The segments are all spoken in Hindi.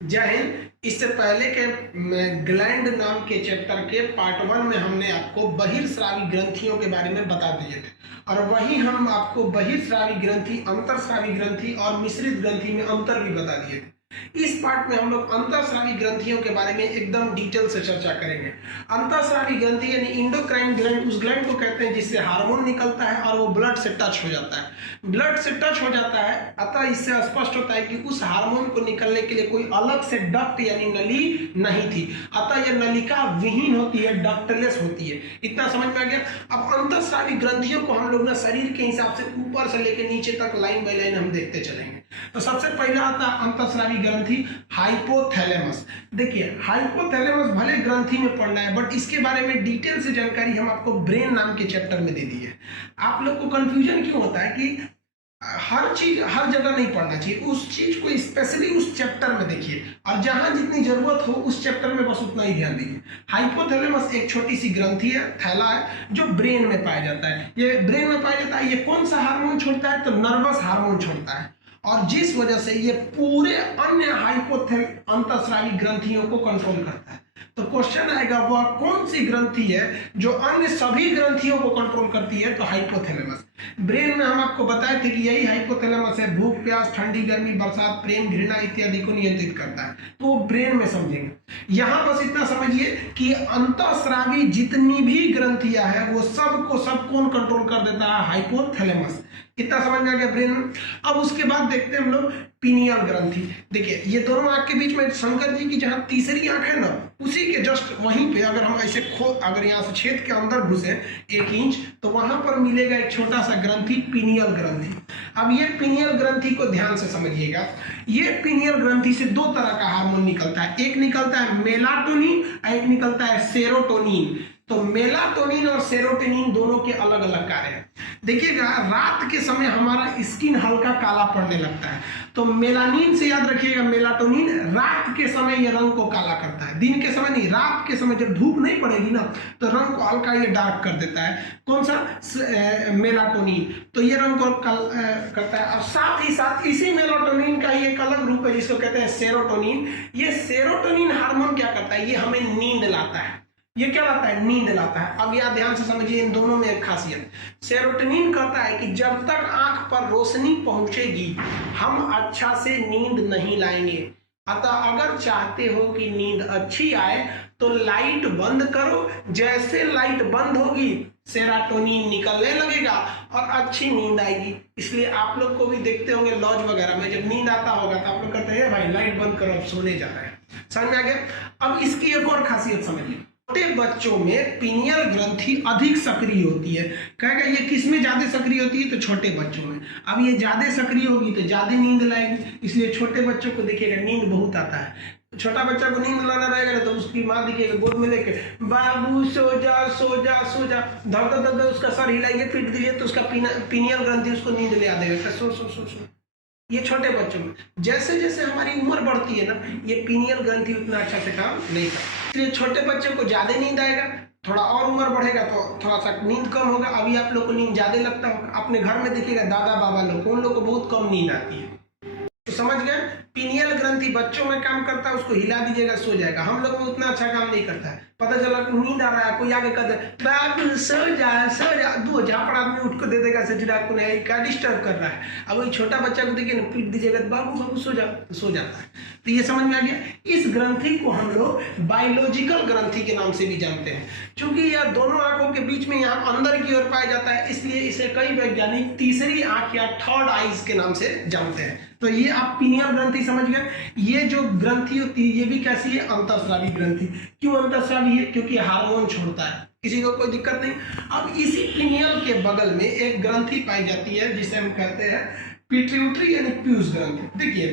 जय हिंद। इससे पहले के ग्लैंड नाम के चैप्टर के पार्ट 1 में हमने आपको बहिर्स्रावी ग्रंथियों के बारे में बता दिए थे, और वही हम आपको बहिर्स्रावी ग्रंथि, अंतरस्रावी ग्रंथि और मिश्रित ग्रंथि में अंतर भी बता दिए थे। इस पार्ट में हम लोग अंतरस्रावी ग्रंथियों के बारे में एकदम डिटेल से चर्चा करेंगे। अंतरस्रावी ग्रंथि यानी इंडोक्राइन ग्लैंड, उस ग्लैंड को कहते हैं जिससे हार्मोन निकलता है और वो ब्लड से टच हो जाता है। ब्लड से टच हो जाता है, अतः इससे स्पष्ट होता है कि उस हार्मोन को निकलने के लिए कोई अलग से डक्ट यानी नली नहीं थी, अतः यह नलिका विहीन होती है, डक्टलेस होती है। इतना समझ में आ गया। अब अंतरस्रावी ग्रंथियों को हम लोग ना शरीर के हिसाब से ऊपर से लेकर नीचे तक लाइन बाय लाइन हम देखते चलेंगे। तो सबसे पहला आता है अंतरस्रावी ग्रंथि हाइपोथैलेमस। देखिए, हाइपोथैलेमस भले ग्रंथि में पढ़ना है, बट इसके बारे में डिटेल से जानकारी हम आपको ब्रेन नाम के चैप्टर में दे दी है। आप लोग को कंफ्यूजन क्यों होता है कि हर चीज हर जगह नहीं पढ़ना चाहिए, उस चीज को स्पेशली उस चैप्टर में देखिए, और जहां जितनी जरूरत हो उस चैप्टर में बस उतना ही ध्यान दीजिए। हाइपोथैलेमस एक छोटी सी ग्रंथि है, थैला है, जो ब्रेन में पाया जाता है। ये ब्रेन में पाया जाता है। ये कौन सा हार्मोन छोड़ता है? तो नर्वस हार्मोन छोड़ता है, और जिस वजह से ये पूरे अन्य अंतःस्रावी ग्रंथियों को कंट्रोल करता है। तो क्वेश्चन आएगा, वह कौन सी ग्रंथि है जो अन्य सभी ग्रंथियों को कंट्रोल करती है? तो हाइपोथैलेमस। ब्रेन में हम आपको बताए थे कि यही हाइपोथैलेमस है भूख, प्यास, ठंडी, गर्मी, बरसात, प्रेम, घृणा इत्यादि को नियंत्रित करता है। तो वो ब्रेन में समझेंगे। यहां बस इतना समझिए कि अंतःस्रावी जितनी भी ग्रंथियां हैं वो सबको सब कौन कंट्रोल कर देता है? हाइपोथैलेमस। कितना समझ में आ गया ब्रेन में। अब उसके बाद देखते हैं हम लोग पीनियल ग्रंथि। देखिए, ये दोनों आंख के बीच में शंकर जी की जहां तीसरी आंख है ना, उसी के जस्ट वहीं पे अगर हम ऐसे अगर यहाँ से छेद के अंदर घुसे 1 इंच, तो वहां पर मिलेगा एक छोटा सा ग्रंथि, पीनियल ग्रंथि। अब ये पीनियल ग्रंथि को ध्यान से समझिएगा। ये पीनियल ग्रंथि से 2 तरह का हार्मोन निकलता है, एक निकलता है मेलाटोनिन और एक निकलता है सेरोटोनिन। तो मेलाटोनिन और सेरोटोनिन दोनों के अलग अलग कार्य हैं। देखिएगा, रात के समय हमारा स्किन हल्का काला पड़ने लगता है, तो मेलानिन से याद रखिएगा, मेलाटोनिन रात के समय ये रंग को काला करता है, दिन के समय नहीं। रात के समय जब धूप नहीं पड़ेगी ना, तो रंग को हल्का ये डार्क कर देता है। कौन सा? मेलाटोनिन। तो ये रंग को करता है। और साथ ही साथ इसी मेलाटोनिन का ही एक अलग रूप है जिसको कहते हैं सेरोटोनिन। ये सेरोटोनिन हार्मोन क्या करता है? ये हमें नींद लाता है। ये क्या लाता है? नींद लाता है। अब यह ध्यान से समझिए, इन दोनों में एक खासियत। सेरोटोनिन कहता है कि जब तक आंख पर रोशनी पहुंचेगी हम अच्छा से नींद नहीं लाएंगे, अतः अगर चाहते हो कि नींद अच्छी आए तो लाइट बंद करो। जैसे लाइट बंद होगी सेरोटोनिन निकलने लगेगा और अच्छी नींद आएगी। इसलिए आप लोग को भी देखते होंगे लॉज वगैरह में, जब नींद आता होगा तो आप लोग कहते हैं भाई लाइट बंद करो, अब सोने जा रहे हैं। समझ में आ गया। अब इसकी एक और खासियत समझिए। छोटे बच्चों में पीनियल ग्रंथि अधिक सक्रिय होती है। कहेगा ये किसमें ज्यादा सक्रिय होती है? तो छोटे बच्चों में। अब ये ज्यादा सक्रिय होगी तो ज्यादा नींद लाएगी, इसलिए छोटे बच्चों को देखिएगा नींद बहुत आता है। छोटा बच्चा को नींद लाना रहेगा ना, तो उसकी माँ दिखेगा गोद में लेके, बाबू सो जा सो जा सो जा, धर धर धर उसका सर हिलाइए, पीट दीजिए, तो उसका पीनियल ग्रंथि उसको नींद ले आ देगा। सो सो सो सो। ये छोटे बच्चों में। जैसे जैसे हमारी उम्र बढ़ती है ना, ये पीनियल ग्रंथि उतना अच्छा से काम नहीं करता, इसलिए छोटे बच्चे को ज्यादा नींद आएगा। थोड़ा और उम्र बढ़ेगा तो थोड़ा सा नींद कम होगा। अभी आप लोग को नींद ज्यादा लगता होगा, अपने घर में देखिएगा दादा बाबा लोग, उन लोग को बहुत कम नींद आती है। तो समझ गए, पीनियल ग्रंथि बच्चों में काम करता है, उसको हिला दीजिएगा सो जाएगा। हम लोग में उतना अच्छा काम नहीं करता है। पता चला नींद आ रहा है, कोई आगे कहते हैं बाबू सो जा सो जा, 2 झापड़ आदमी उठ को दे देगा सजरा को, नहीं क्या डिस्टर्ब कर रहा है। अब वही छोटा बच्चा को देखिए ना, पीट दीजिएगा बाबू बाबू सो जा, तो सो जाता है। तो ये समझ में आ गया। इस ग्रंथि को हम लोग बायोलॉजिकल ग्रंथि के नाम से भी जानते हैं, क्योंकि यह दोनों आंखों के बीच में यहाँ अंदर की ओर पाया जाता है, इसलिए इसे कई वैज्ञानिक तीसरी आंख या थर्ड आईज के नाम से जानते हैं। तो ये आप पीनियल ग्रंथि समझ गए। ये जो ग्रंथि होती है ये भी कैसी है? अंतःस्रावी ग्रंथि। क्यों अंतःस्रावी है? क्योंकि हार्मोन छोड़ता है, किसी को कोई दिक्कत नहीं। अब इसी पीनियल के बगल में एक ग्रंथि पाई जाती है जिसे हम कहते हैं पिट्यूटरी यानी पीयूष ग्रंथि। देखिए,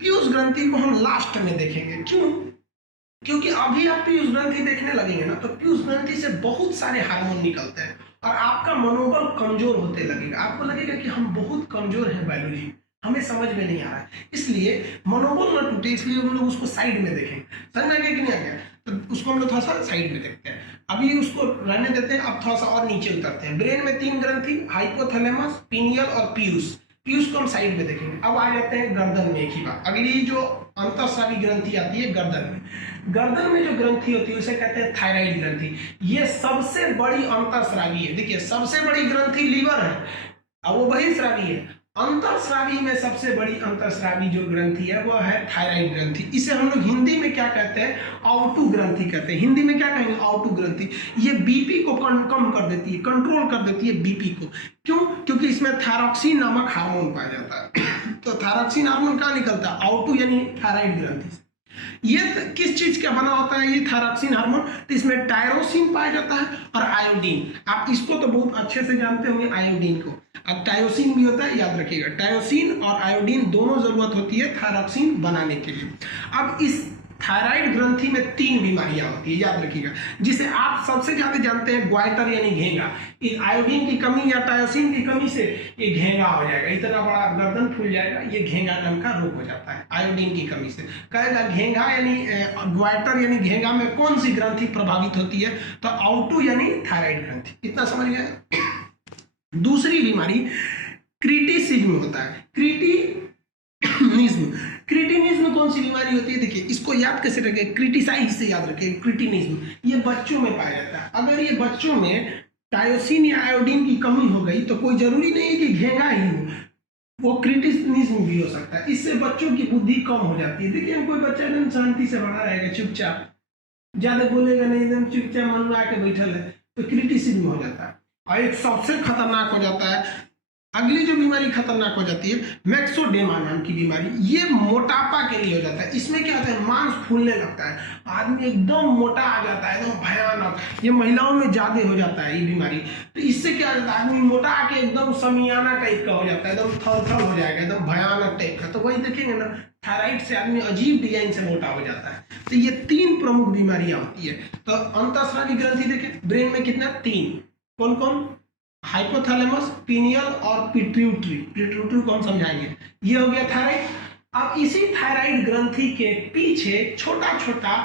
पीयूष ग्रंथि को हम लास्ट में देखेंगे। क्यों? क्योंकि अभी आप पीयूष ग्रंथि देखने लगेंगे ना, तो पीयूष ग्रंथि से बहुत सारे हार्मोन निकलते हैं और आपका मनोबल कमजोर होते लगेगा। आपको लगेगा कि हम बहुत कमजोर हैं बायोलॉजी, हमें समझ में नहीं आ रहा है। इसलिए मनोबल न टूटे, इसलिए हम लोग उसको साइड में देखें। समझ में आ गया कि नहीं आ गया? तो उसको हम लोग थोड़ा सा साइड में देखते हैं। अभी उसको रहने देते हैं, अब थोड़ा सा और नीचे उतरते हैं। ब्रेन में 3 ग्रंथि, हाइपोथैलेमस, पीनियल और पीयूष। पीयूष को हम साइड में देखेंगे। अब आ जाते हैं गर्दन में एक ही बात। अगली जो अंतःस्रावी ग्रंथि आती है गर्दन में। गर्दन में जो ग्रंथि होती है उसे कहते हैं थायराइड ग्रंथि। ये सबसे बड़ी अंतःस्रावी है। देखिए सबसे बड़ी ग्रंथि लीवर है, अब वो बहिर्स्रावी है। अंतःस्रावी में सबसे बड़ी अंतःस्रावी जो ग्रंथि है वो है थायराइड ग्रंथि। इसे हम लोग हिंदी में क्या कहते हैं, आउटू ग्रंथि कहते हैं। हिंदी में क्या कहेंगे, आउटू ग्रंथि। ये बीपी को कम कर देती है, कंट्रोल कर देती है बीपी को। क्यों? क्योंकि इसमें थायरॉक्सिन नामक हार्मोन पाया जाता है। तो थायरॉक्सिन हार्मोन कहाँ निकलता है, आउटू यानी थायराइड ग्रंथि से। ये किस चीज का बना होता है ये थायरॉक्सिन हार्मोन, तो इसमें टायरोसिन पाया जाता है और आयोडीन। आप इसको तो बहुत अच्छे से जानते होंगे आयोडीन को। अब टायोसिन भी होता है, याद रखिएगा। टायोसिन और आयोडीन दोनों जरूरत होती है थायरॉक्सिन बनाने के लिए। अब इस थायराइड ग्रंथि में 3 बीमारियां होती है, याद रखिएगा, जिसे आप सबसे ज्यादा जानते हैं ग्वाइटर यानी घेंगा। इस आयोडीन की कमी या टायोसिन की कमी से ये घेंगा हो जाएगा, इतना बड़ा गर्दन फूल जाएगा, ये घेंगा नाम का रोग हो जाता है आयोडीन की कमी से। कहेगा घेंगा यानी ग्वाइटर यानी घेंगा में कौन सी ग्रंथि प्रभावित होती है, तो आउटू यानी थायराइड ग्रंथि। इतना समझ गए। दूसरी बीमारी क्रिटिसिज्म होता है। क्रिटिनिज्म, क्रिटिनिज्म कौन सी बीमारी होती है, देखिए इसको याद कैसे रखें, क्रिटिसाइज से याद रखें। क्रिटिनिज्म ये बच्चों में पाया जाता है। अगर ये बच्चों में टायोसिन या आयोडीन की कमी हो गई तो कोई जरूरी नहीं है कि घेंगा ही हो, वो क्रिटिनिज्म भी हो सकता है। इससे बच्चों की बुद्धि कम हो जाती है। देखिए कोई बच्चा एकदम शांति से बना रहेगा, चुपचाप, ज्यादा बोलेगा नहीं, एकदम चुपचाप मन में आके बैठल है, तो क्रिटिसिज्म हो जाता है। और एक सबसे खतरनाक हो जाता है, अगली जो बीमारी खतरनाक हो जाती है, मैक्सोडेमा नाम की बीमारी। ये मोटापा के लिए हो जाता है। इसमें क्या होता है, मांस फूलने लगता है, आदमी एकदम मोटा आ जाता है, एकदम भयानक। ये महिलाओं में ज्यादा हो जाता है ये बीमारी। तो इससे क्या हो जाता है, आदमी मोटा आके एकदम समियाना टाइप का हो जाता है, एकदम थल हो जाएगा, एकदम भयानक टाइप का। तो वही देखेंगे ना, थायराइड से आदमी अजीब डिजाइन से मोटा हो जाता है। तो ये 3 प्रमुख बीमारियां होती है। तो अंतःस्रावी ग्रंथि देखिए ब्रेन में कितना, 3। कौन कौन, हाइपोथैलेमस, पीनियल और पिट्यूटरी। पिट्यूटरी को हम समझाएंगे। ये हो गया थायराइड। अब इसी थायराइड ग्रंथि के पीछे छोटा छोटा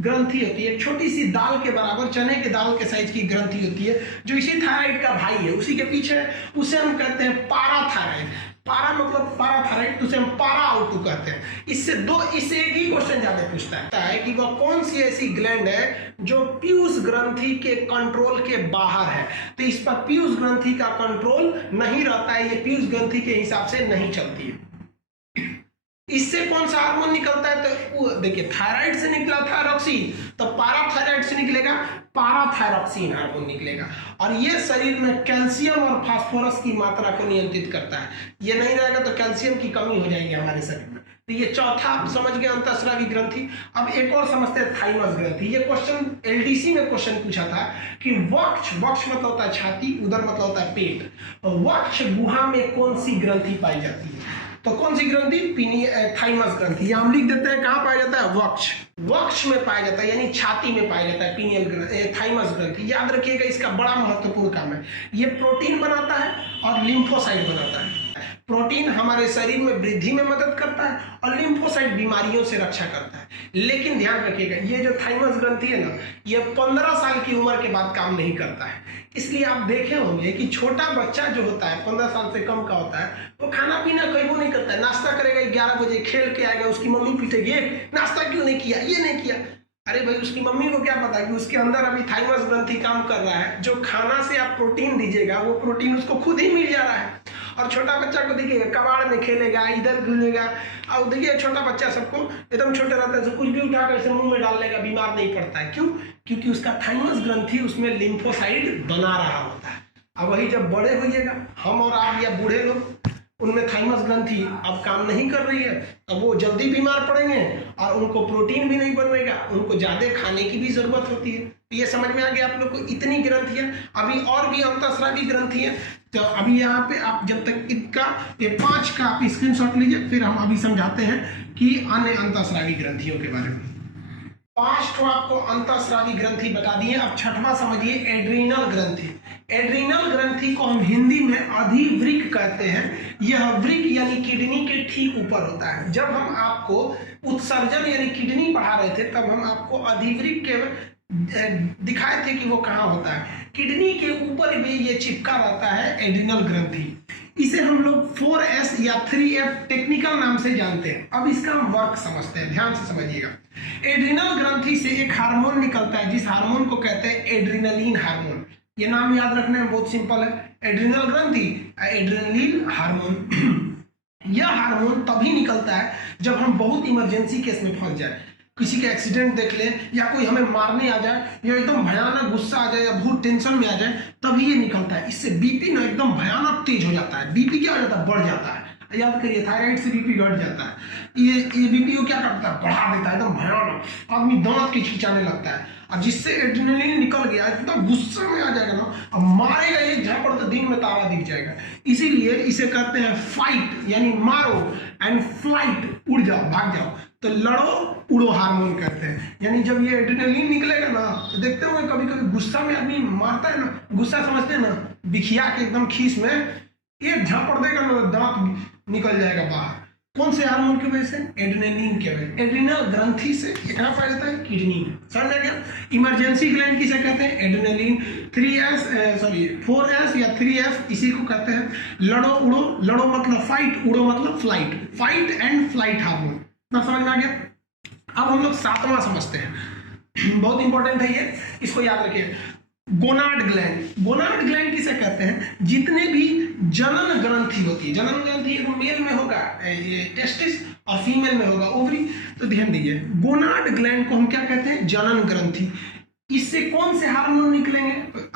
ग्रंथि होती है, छोटी सी दाल के बराबर, चने के दाल के साइज की ग्रंथि होती है, जो इसी थायराइड का भाई है, उसी के पीछे। उसे हम कहते हैं पाराथायराइड। पारा मतलब पाराथायराइड, उसे हम पारा आउटू कहते हैं। इससे एक ही क्वेश्चन ज्यादा पूछता है कि वह कौन सी ऐसी ग्लैंड है जो पीयूष ग्रंथि के कंट्रोल के बाहर है। तो इस पर पीयूष ग्रंथि का कंट्रोल नहीं रहता है, ये पीयूष ग्रंथि के हिसाब से नहीं चलती है। इससे कौन सा हार्मोन निकलता है, तो देखिए थायराइड से निकला थायरॉक्सिन, तो पाराथायराइड से निकलेगा पाराथायरॉक्सिन हार्मोन निकलेगा। और ये शरीर में कैल्शियम और फास्फोरस की मात्रा को नियंत्रित करता है। ये नहीं रहेगा तो कैल्शियम की कमी हो जाएगी हमारे शरीर में। तो ये चौथा आप समझ गए अंतःस्रावी ग्रंथि। अब एक और समझते हैं थाइमस ग्रंथि। ये क्वेश्चन एलडीसी में क्वेश्चन पूछा था कि वक्ष मतलब होता है छाती, उदर मतलब होता है पेट, वक्ष गुहा में कौन सी ग्रंथि पाई जाती है, तो कौन सी ग्रंथि, थाइमस ग्रंथि। हम लिख देते हैं कहाँ पाया जाता है, वक्ष में पाया जाता है, यानी छाती में पाया जाता है पीनियल थाइमस ग्रंथि। याद रखिएगा इसका बड़ा महत्वपूर्ण काम है। ये प्रोटीन बनाता है और लिम्फोसाइट बनाता है। प्रोटीन हमारे शरीर में वृद्धि में मदद करता है और लिम्फोसाइट बीमारियों से रक्षा करता है। लेकिन ध्यान रखिएगा ये जो थाइमस ग्रंथि है ना, ये 15 साल की उम्र के बाद काम नहीं करता है। इसलिए आप देखे होंगे कि छोटा बच्चा जो होता है 15 साल से कम का होता है, वो खाना पीना कहीं नहीं करता है। नाश्ता करेगा 11 बजे, खेल के आएगा, उसकी मम्मी पीटेगी, नाश्ता क्यों नहीं किया, ये नहीं किया। अरे भाई उसकी मम्मी को क्या पता कि उसके अंदर अभी थाइमस ग्रंथि काम कर रहा है। जो खाना से आप प्रोटीन दीजिएगा वो प्रोटीन उसको खुद ही मिल जा रहा है। और छोटा बच्चा को देखिएगा कबाड़ में खेलेगा, इधर घूमेगा, और देखिए छोटा बच्चा सबको एकदम छोटे रहता है, कुछ भी उठाकर ऐसे मुंह में डाल लेगा, बीमार नहीं पड़ता है। क्यों? क्योंकि उसका थाइमस ग्रंथि उसमें लिम्फोसाइट बना रहा होता है। अब वही जब बड़े होइएगा, हम और आप या बूढ़े लोग, उनमें थाइमस ग्रंथि अब काम नहीं कर रही है, अब वो जल्दी बीमार पड़ेंगे और उनको प्रोटीन भी नहीं बनेगा, उनको ज्यादा खाने की भी जरूरत होती है। तो ये समझ में आ गया आप लोग को, इतनी ग्रंथियां। अभी और भी अंतःस्रावी ग्रंथि है। तो अभी यहाँ पे आप जब तक इनका ये 5 का आप स्क्रीनशॉट लीजिए, फिर हम अभी समझाते हैं कि अन्य अंतःस्रावी ग्रंथियों के बारे में। 5 तो आपको अंतःस्रावी ग्रंथि बता दिए। अब 6वां समझिए, एड्रीनल ग्रंथि। एड्रीनल ग्रंथि को हम हिंदी में अधिवृक्क कहते हैं। यह वृक्क यानी किडनी के ठीक ऊपर होता है। जब हम आपको उत्सर्जन यानी किडनी बढ़ा रहे थे तब हम आपको अधिवृक्क के दिखाए थे कि वो कहाँ होता है। किडनी के ऊपर भी ये चिपका रहता है एड्रीनल ग्रंथि। इसे हम लोग 4S या 3F टेक्निकल नाम से जानते हैं। अब इसका हम वर्क समझते हैं, ध्यान से समझिएगा। एड्रिनल ग्रंथि से एक हार्मोन निकलता है जिस हार्मोन को कहते हैं एड्रिनलिन हार्मोन। ये नाम याद रखना है, बहुत सिंपल है। एड्रिनल ग्रंथि, एड्रिनलिन हार्मोन। यह हार्मोन तभी निकलता है जब हम बहुत इमरजेंसी केस में फंस जाए, किसी का एक्सीडेंट देख ले, या कोई हमें मारने आ जाए, या एकदम भयानक गुस्सा आ जाए, या बहुत टेंशन में आ जाए, तभी ये निकलता है। इससे बीपी ना एकदम भयानक तेज हो जाता है। बीपी क्या हो जाता है? बढ़ जाता है। याद करिए, थायराइड से बीपी घट जाता है। ये बीपी को क्या करता है? बढ़ा देता है, एकदम भयानक। आदमी दांत खिंचाने लगता है। और जिससे एड्रेनलिन निकल गया, इतना गुस्सा में आ जाएगा ना, अब मारेगा एक झापड़ तो दिन में तारा दिख जाएगा। इसीलिए इसे कहते हैं फाइट, यानी मारो, एंड फ्लाइट, उड़ जाओ, भाग जाओ, तो लड़ो उड़ो हार्मोन कहते हैं। यानी जब ये एड्रेनलिन निकलेगा ना, तो देखते होंगे कभी कभी गुस्सा में आदमी मारता है ना, गुस्सा समझते हैं ना, बिखिया के एकदम खीस में एक झापड़ देगा ना, दांत निकल जाएगा बाहर। कौन से हार्मोन की वजह से? एड्रेनलिन की वजह से। एड्रिनल ग्रंथि से कहाँ पाया जाता है? किडनी में। समझ आ गया? इमरजेंसी ग्लैंड किसे कहते हैं? एड्रेनलिन। 4S या 3F इसी को कहते हैं लड़ो उड़ो। लड़ो मतलब फाइट, उड़ो मतलब flight. Fight and flight hormone. ना समझ में आ गया? अब हम लोग 7वां समझते हैं, बहुत इंपॉर्टेंट है ये, इसको याद रखिए। Gonad gland. गोनाड ग्लैंड किसे कहते हैं? जितने भी जनन ग्रंथि होती है, जनन ग्रंथि एक मेल में होगा ये टेस्टिस, और फीमेल में होगा ओवरी। तो ध्यान दीजिए, गोनाड ग्लैंड को हम क्या कहते हैं? जनन ग्रंथि। इससे कौन से हार्मोन निकलेंगे?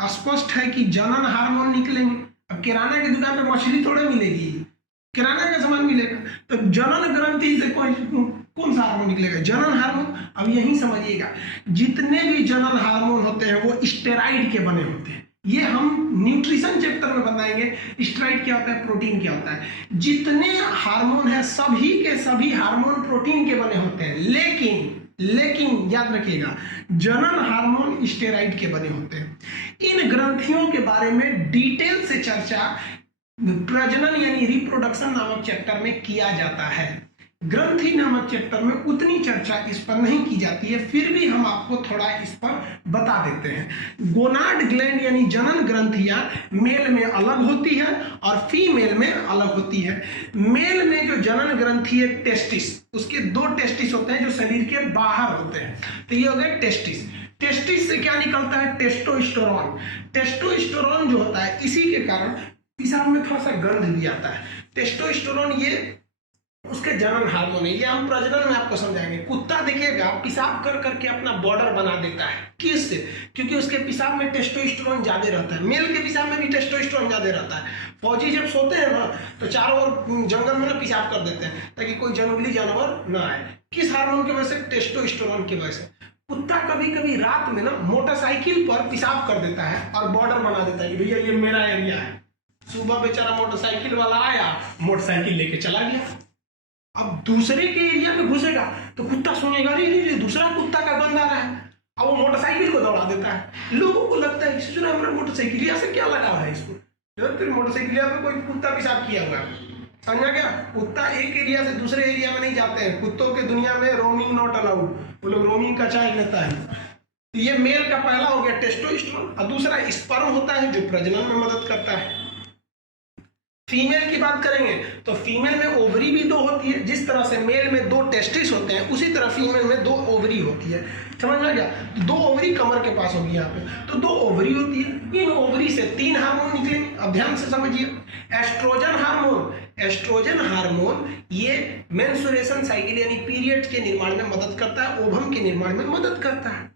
स्पष्ट है कि जनन हार्मोन निकलेंगे। अब किराना की दुकान पे मछली थोड़े मिलेगी, किराना का सामान मिलेगा। तो जनन ग्रंथि से कौन सा हार्मोन निकलेगा? जनन हार्मोन। अब यही समझिएगा, जितने भी जनन हार्मोन होते हैं वो स्टेरॉइड के बने होते हैं। ये हम न्यूट्रिशन चैप्टर में बताएंगे। स्टेरॉइड क्या होता है, प्रोटीन क्या होता है। जितने हार्मोन है सभी के सभी हार्मोन प्रोटीन के बने होते हैं, लेकिन याद रखिएगा, जनन हार्मोन स्टेरॉइड के बने होते हैं। इन ग्रंथियों के बारे में डिटेल से चर्चा प्रजनन यानी रिप्रोडक्शन नामक चैप्टर में किया जाता है। ग्रंथि नामक चैप्टर में उतनी चर्चा इस पर नहीं की जाती है, फिर भी हम आपको थोड़ा इस पर बता देते हैं। गोनाड ग्लैंड यानी जनन ग्रंथियां मेल में अलग होती है और फीमेल में अलग होती है। मेल में जो जनन ग्रंथि है टेस्टिस, उसके 2 टेस्टिस होते हैं जो शरीर के बाहर होते हैं। तो ये हो गए टेस्टिस। टेस्टिस से क्या निकलता है? टेस्टोस्टेरोन। टेस्टोस्टेरोन जो होता है, इसी के कारण पेशाब में थोड़ा सा गंध भी आता है। टेस्टोस्टेरोन ये उसके जनन हार्मोन है। ये हम प्रजनन में आपको समझाएंगे। कुत्ता देखिएगा पेशाब कर करके अपना बॉर्डर बना देता है। किससे? क्योंकि उसके पेशाब में टेस्टोस्टेरोन ज्यादा रहता है। मेल के पेशाब में भी टेस्टोस्टेरोन ज्यादा रहता है। फौजी जब सोते हैं ना, तो चारों ओर जंगल में ना पेशाब कर देते हैं ताकि कोई जंगली जानवर ना आए। किस हार्मोन की वजह से? टेस्टोस्टेरोन की वजह से। कुत्ता कभी कभी रात में ना मोटरसाइकिल पर पेशाब कर देता है और बॉर्डर बना देता है कि भैया ये मेरा एरिया है। सुबह बेचारा मोटरसाइकिल वाला आया, मोटरसाइकिल लेके चला गया। अब दूसरे के एरिया में घुसेगा तो कुत्ता सुनेगा, अरे दूसरा कुत्ता का गंध आ रहा है, अब वो मोटरसाइकिल को दौड़ा देता है। लोगों को लगता है इससे जो हमारा मोटरसाइकिलिया से क्या लगा है इसको, फिर मोटरसाइकिलिया पे कोई कुत्ता पेशाब किया हुआ है। समझा क्या? कुत्ता एक एरिया से दूसरे एरिया में नहीं जाते हैं। कुत्तों के दुनिया में रोमिंग नॉट अलाउड, वो लोग रोमिंग का चार्ज लेता है। ये मेल का पहला हो गया टेस्टोस्टेरोन, और दूसरा स्पर्म होता है जो प्रजनन में मदद करता है। फीमेल की बात करेंगे तो फीमेल में ओवरी भी 2 होती है। जिस तरह से मेल में 2 टेस्टिस होते हैं, उसी तरह फीमेल में 2 ओवरी होती है। समझ में आ गया? 2 ओवरी कमर के पास होगी यहाँ पे, तो 2 ओवरी होती है। इन ओवरी से 3 हार्मोन निकलेंगे। अब ध्यान से समझिए, एस्ट्रोजन हार्मोन। एस्ट्रोजन हार्मोन ये मेंस्ट्रुएशन साइकिल यानी पीरियड के निर्माण में मदद करता है, ओवम के निर्माण में मदद करता है।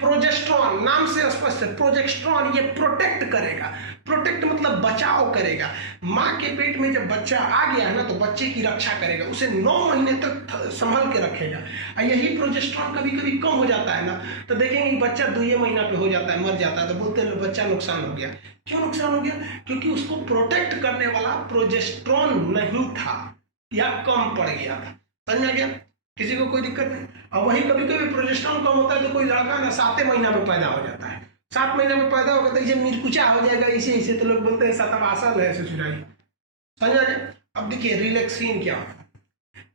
प्रोजेस्टेरॉन, नाम से स्पष्ट है, प्रोजेस्टेरॉन ये प्रोटेक्ट करेगा। प्रोटेक्ट मतलब बचाव करेगा। माँ के पेट में जब बच्चा आ गया है ना, तो बच्चे की रक्षा करेगा, उसे 9 महीने तक संभल के रखेगा। और यही प्रोजेस्टेरॉन कभी कभी कम हो जाता है ना, तो देखेंगे बच्चा 2 महीना पे हो जाता है, मर जाता है, तो बोलते हैं बच्चा नुकसान हो गया। क्यों नुकसान हो गया? क्योंकि उसको प्रोटेक्ट करने वाला प्रोजेस्टेरॉन नहीं था या कम पड़ गया था। समझ में आ गया? किसी को कोई दिक्कत नहीं। और वही कभी कभी प्रोजेस्टेरॉन कम होता है तो कोई लड़का ना 7 महीना में पैदा हो जाता है। 7 महीने में पैदा होगा तो इसे मिर्कुचा हो जाएगा, इसे तो लोग बोलते हैं सतवासल है ससुराली। समझ आ गया? अब देखिए रिलैक्सिन क्या होता है।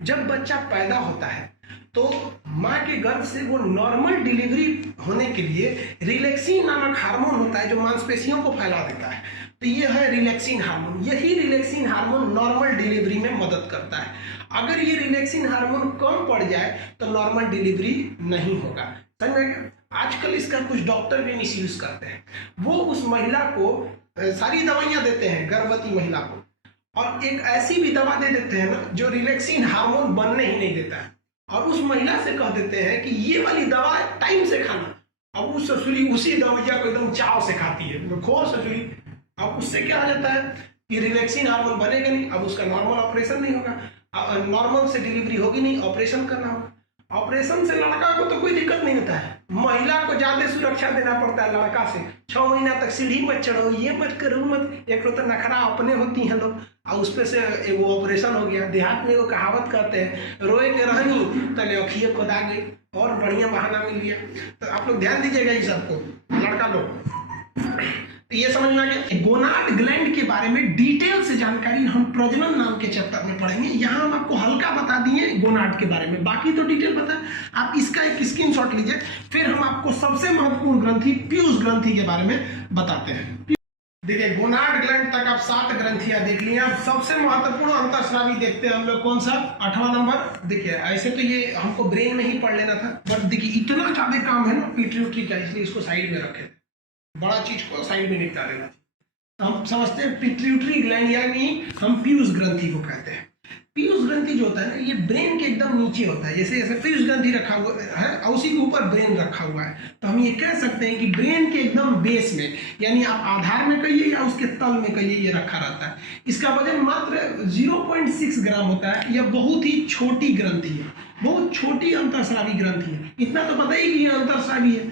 जब बच्चा पैदा होता है तो माँ के गर्भ से वो नॉर्मल डिलीवरी होने के लिए रिलैक्सिन नामक हार्मोन होता है जो मांसपेशियों को फैला देता है। तो ये है रिलैक्सिन हार्मोन। यही रिलैक्सिन हार्मोन नॉर्मल डिलीवरी में मदद करता है। अगर ये रिलैक्सिन हार्मोन कम पड़ जाए तो नॉर्मल डिलीवरी नहीं होगा। समझ में गया? आजकल इसका कुछ डॉक्टर भी मिसयूज करते हैं। वो उस महिला को सारी दवाइयां देते हैं, गर्भवती महिला को, और एक ऐसी भी दवा दे देते हैं ना जो रिलैक्सिन हार्मोन बनने ही नहीं देता है, और उस महिला से कह देते हैं कि ये वाली दवा टाइम से खाना। अब उस ससुरी उसी दवाइया को एकदम चाव से खाती है, खो ससुरी। अब उससे क्या हो जाता है कि रिलैक्सिन हार्मोन बनेगा नहीं, अब उसका नॉर्मल ऑपरेशन नहीं होगा, नॉर्मल से डिलीवरी होगी नहीं, ऑपरेशन करना होगा। ऑपरेशन से लड़का को तो कोई दिक्कत नहीं होता है, महिला को ज्यादा सुरक्षा देना पड़ता है लड़का से। 6 महीना तक सीढ़ी मत चढ़ो, ये मत करो, मत। एक तो नखरा अपने होती हैं लोग, और उस पे से वो ऑपरेशन हो गया। देहात में वो कहावत कहते हैं, रोए के रहनी तले अखिए खुदा गई, और बढ़िया बहाना मिल गया। तो आप लोग ध्यान दीजिएगा इस सबको, लड़का लोग। ये समझ में आ गया। गोनाड ग्लैंड के बारे में डिटेल से जानकारी हम प्रजनन नाम के चैप्टर में पढ़ेंगे। यहाँ हम आपको हल्का बता दिए गोनाड के बारे में, बाकी तो डिटेल बता। आप इसका एक स्क्रीनशॉट लीजिए, फिर हम आपको सबसे महत्वपूर्ण ग्रंथि पीयूष ग्रंथि के बारे में बताते हैं। देखिए, गोनाड ग्लैंड तक आप 7 ग्रंथियां देख ली। अब सबसे महत्वपूर्ण अंतःस्रावी देखते हैं हम लोग, कौन सा? 8वां नंबर। देखिए, ऐसे तो ये हमको ब्रेन में ही पढ़ लेना था, बट देखिए इतना ज्यादा काम है ना पिट्यूटरी का, इसलिए इसको साइड में रखे, बड़ा चीज को साइड में निपटा लेना। तो हम समझते हैं पिट्यूटरी ग्लैंड, यानी हम पीयूष ग्रंथि को कहते हैं। पीयूष ग्रंथि जो होता है ना, ये ब्रेन के एकदम नीचे होता है। जैसे जैसे पीयूष ग्रंथि रखा हुआ है और उसी के ऊपर ब्रेन रखा हुआ है, तो हम ये कह सकते हैं कि ब्रेन के एकदम बेस में, यानी आप आधार में कहिए या उसके तल में कहिए, ये रखा रहता है। इसका वजन मात्र 0.6 ग्राम होता है। यह बहुत ही छोटी ग्रंथि है, बहुत छोटी अंतःस्रावी ग्रंथि है। इतना तो पता ही कि ये अंतःस्रावी है,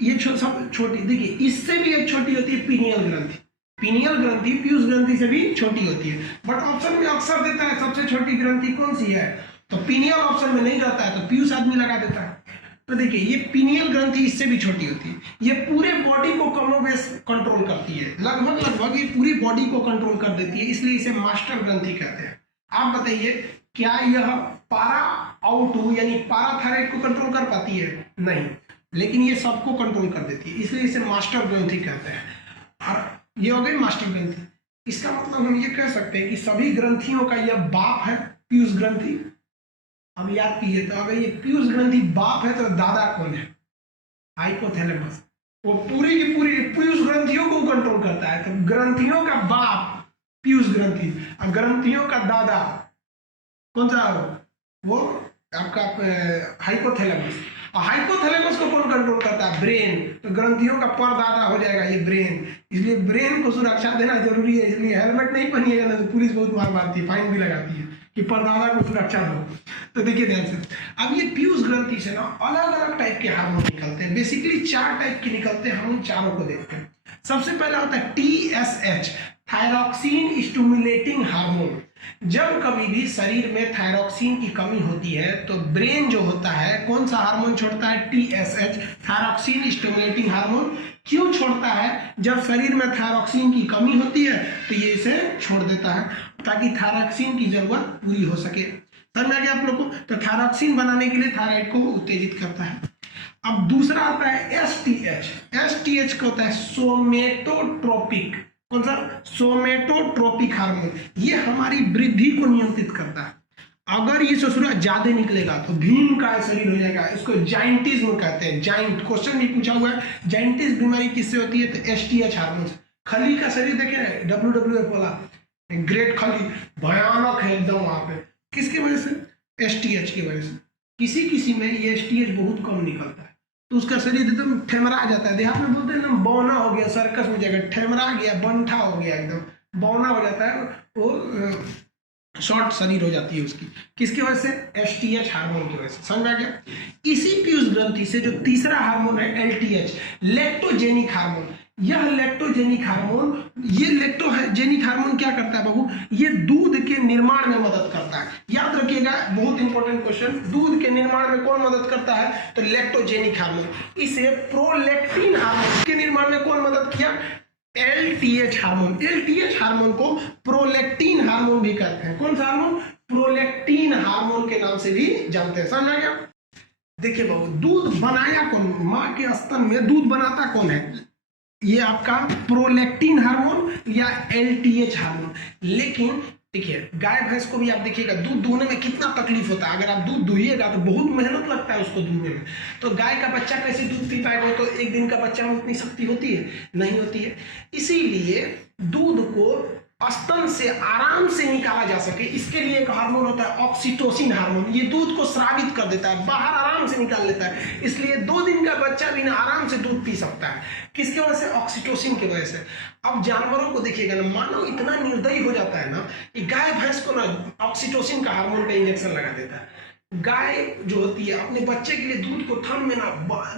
ये सब छोटी। देखिए, इससे भी एक छोटी होती है पीनियल ग्रंथि। पीनियल ग्रंथि पीयूष ग्रंथि से भी छोटी होती है, बट ऑप्शन में अक्सर देता है सबसे छोटी ग्रंथि कौन सी है, तो पीनियल ऑप्शन में नहीं रहता है तो पीयूष आदमी लगा देता है। तो देखिए, ये पीनियल ग्रंथि इससे भी छोटी होती है। ये पूरे बॉडी को कमोबेश कंट्रोल करती है, लगभग ये पूरी बॉडी को कंट्रोल कर देती है, इसलिए इसे मास्टर ग्रंथि कहते हैं। आप बताइए, क्या यह पारा आउटू यानी पाराथायराइड को कंट्रोल कर पाती है? नहीं, लेकिन ये सबको कंट्रोल कर देती है, इसलिए इसे मास्टर ग्रंथि कहते हैं। और ये हो गई मास्टर ग्रंथि। इसका मतलब हम ये कह सकते हैं कि सभी ग्रंथियों का यह बाप है पीयूष ग्रंथि। अब याद कीजिए, तो अगर ये पीयूष ग्रंथि बाप है तो दादा कौन है? हाइपोथैलेमस। वो पूरी की पूरी पीयूष ग्रंथियों को कंट्रोल करता है, तो ग्रंथियों का बाप पीयूष ग्रंथि, और ग्रंथियों का दादा कौन सा? वो आपका हाइपोथैलेमस। और हाइपोथैलेमस को कौन कंट्रोल करता है? ब्रेन। तो ग्रंथियों का परदादा हो जाएगा ये ब्रेन, इसलिए ब्रेन को सुरक्षा देना जरूरी है। इसलिए हेलमेट नहीं पहनिएगा ना तो पुलिस बहुत मार मारती है, फाइन भी लगाती है कि परदादा को सुरक्षा दो। तो देखिए ध्यान से, अब ये पीयूष ग्रंथि से ना अलग अलग टाइप के हार्मोन निकलते हैं। बेसिकली 4 टाइप के निकलते हैं, हम उन चारों को देखते हैं। सबसे पहला होता है TSH, थायरॉक्सिन स्टिमुलेटिंग हार्मोन। जब कभी भी शरीर में थायरॉक्सिन की कमी होती है तो ब्रेन जो होता है कौन सा हार्मोन छोड़ता है? TSH, thyroxine stimulating hormone. क्यों छोड़ता है? जब शरीर में थायरॉक्सिन की कमी होती है तो ये इसे छोड़ देता है, ताकि थायरॉक्सिन की जरूरत पूरी हो सके। समझ में आ गया आप लोग को? तो थायरॉक्सिन बनाने के लिए थायराइड को उत्तेजित करता है। अब दूसरा आता है STH। STH का होता है सोमेटोट्रोपिक। कौन सा? सोमेटोट्रोपिक हार्मोन। ये हमारी वृद्धि को नियंत्रित करता है। अगर ये ससुरा ज्यादा निकलेगा तो भीम का शरीर हो जाएगा, इसको जाइंटिज्म कहते हैं। जाइंट क्वेश्चन भी पूछा हुआ है, जाइंटिस बीमारी किससे होती है? तो STH हार्मोन से। खली का शरीर देखे ना, WWF वाला ग्रेट खली, भयानक है एकदम वहां पे। किसकी वजह से? STH की वजह से। किसी में ये STH बहुत कम निकलता है तो उसका शरीर एकदम ठेमरा जाता है। देहात में बोलते हैं ना, बौना हो गया, सर्कस में जाएगा, ठेमरा गया, बंठा हो गया, एकदम बौना हो जाता है, वो शॉर्ट शरीर हो जाती है उसकी। किसकी वजह से? STH हार्मोन की वजह से। समझ आ गया? इसी पीयूष ग्रंथि से जो तीसरा हार्मोन है LTH, लैक्टोजेनिक हार्मोन। यह लैक्टोजेनिक हार्मोन, ये लैक्टोजेनिक हार्मोन क्या करता है बाबू? ये दूध के निर्माण में मदद करता है। याद रखिएगा, बहुत इंपॉर्टेंट क्वेश्चन। दूध के निर्माण में कौन मदद करता है? तो लैक्टोजेनिक हार्मोन। इसे प्रोलैक्टिन हार्मोन के निर्माण में कौन मदद किया? LTH hormone. LTH हार्मोन को प्रोलैक्टिन हार्मोन भी कहते हैं। कौन सा हार्मोन? प्रोलैक्टिन हार्मोन के नाम से भी जानते हैं। समझ आ गया? देखिए बाबू, दूध बनाया कौन? माँ के स्तन में दूध बनाता कौन है? ये आपका प्रोलैक्टिन हार्मोन या एलटीएच हार्मोन। लेकिन देखिए गाय भैंस को भी आप देखिएगा दूध दूहने में कितना तकलीफ होता है। अगर आप दूध दुहिएगा तो बहुत मेहनत लगता है उसको दूहने में। तो गाय का बच्चा कैसे दूध पी पाएगा? तो एक दिन का बच्चा में उतनी शक्ति होती है? नहीं होती है। इसीलिए दूध को स्तन से आराम से निकाला जा सके, इसके लिए एक हार्मोन होता है ऑक्सीटोसिन हार्मोन। ये दूध को स्रावित कर देता है, बाहर आराम से निकाल लेता है। इसलिए 2 दिन का बच्चा भी ना आराम से दूध पी सकता है। किसके वजह से? ऑक्सीटोसिन की वजह से। अब जानवरों को देखिएगा ना, मानव इतना निर्दयी हो जाता है ना कि गाय भैंस को ना ऑक्सीटोसिन का हार्मोन का इंजेक्शन लगा देता है। गाय जो होती है अपने बच्चे के लिए दूध को थन में ना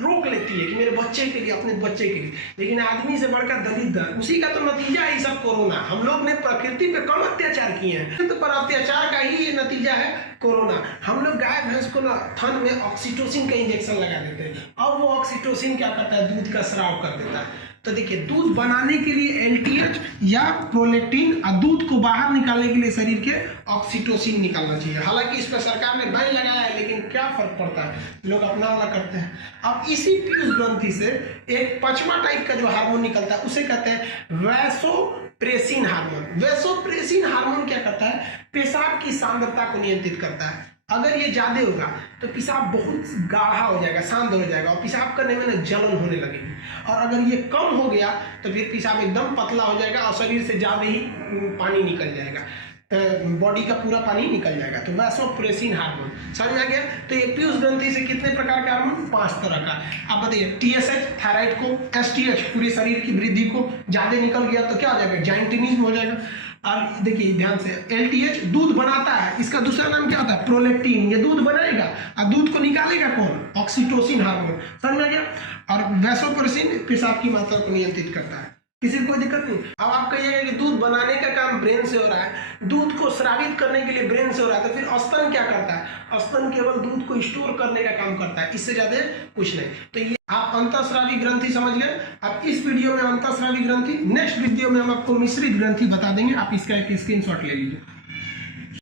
रोक लेती है कि मेरे बच्चे के लिए, अपने बच्चे के लिए। लेकिन आदमी से बढ़कर दलित, उसी का तो नतीजा है सब कोरोना। हम लोग ने प्रकृति पे कम अत्याचार किए हैं, तो पर अत्याचार का ही ये नतीजा है कोरोना। हम लोग गाय भैंस को ना थन में ऑक्सीटोसिन का इंजेक्शन लगा देते हैं। अब वो ऑक्सीटोसिन क्या करता है? दूध का स्राव कर देता है। तो देखिए दूध बनाने के लिए एलटीएच या प्रोलैक्टिन और दूध को बाहर निकालने के लिए शरीर के ऑक्सीटोसिन निकालना चाहिए। हालांकि इस पर सरकार ने बैन लगाया है, लेकिन क्या फर्क पड़ता है, लोग अपना वाला करते हैं। अब इसी पीयूष ग्रंथि से एक 5वां टाइप का जो हार्मोन निकलता है उसे कहते हैं वैसोप्रेसिन हार्मोन। वैसोप्रेसिन हार्मोन क्या करता है? पेशाब की सांद्रता को नियंत्रित करता है। अगर ये ज्यादा होगा तो पेशाब बहुत गाढ़ा हो जाएगा, शांत हो जाएगा और पेशाब करने में ना जलन होने लगेगी। और अगर ये कम हो गया तो फिर पेशाब एकदम पतला हो जाएगा और शरीर से ज्यादा ही पानी निकल जाएगा, बॉडी का पूरा पानी निकल जाएगा। तो वैसोप्रेसिन हार्मोन समझ में आ गया। तो ये पीयूष ग्रंथि से कितने प्रकार के हार्मोन? 5 तरह का। आप बताइए, टीएसएच थायराइड को, एसटीएच पूरे शरीर की वृद्धि को ज्यादा निकल गया तो क्या हो जाएगा? जाइंटिनिज्म हो जाएगा। और देखिए ध्यान से, एलटीएच दूध बनाता है, इसका दूसरा नाम क्या होता है? प्रोलैक्टिन। ये दूध बनाएगा और दूध को निकालेगा कौन? Oxytocin hormone. समझ में आ गया। और वैसोप्रेसिन पेशाब की मात्रा को नियंत्रित करता है। किसी को कोई दिक्कत नहीं। अब आप कहिएगा कि दूध बनाने का काम ब्रेन से हो रहा है, दूध को स्रावित करने के लिए ब्रेन से हो रहा है, तो फिर स्तन क्या करता है? स्तन केवल दूध को स्टोर करने का काम करता है, इससे ज्यादा कुछ नहीं। तो ये आप अंतःस्रावी ग्रंथि समझ गए। अब इस वीडियो में अंतःस्रावी ग्रंथि, नेक्स्ट वीडियो में हम आपको मिश्रित ग्रंथि बता देंगे। आप इसका एक स्क्रीनशॉट ले लीजिए।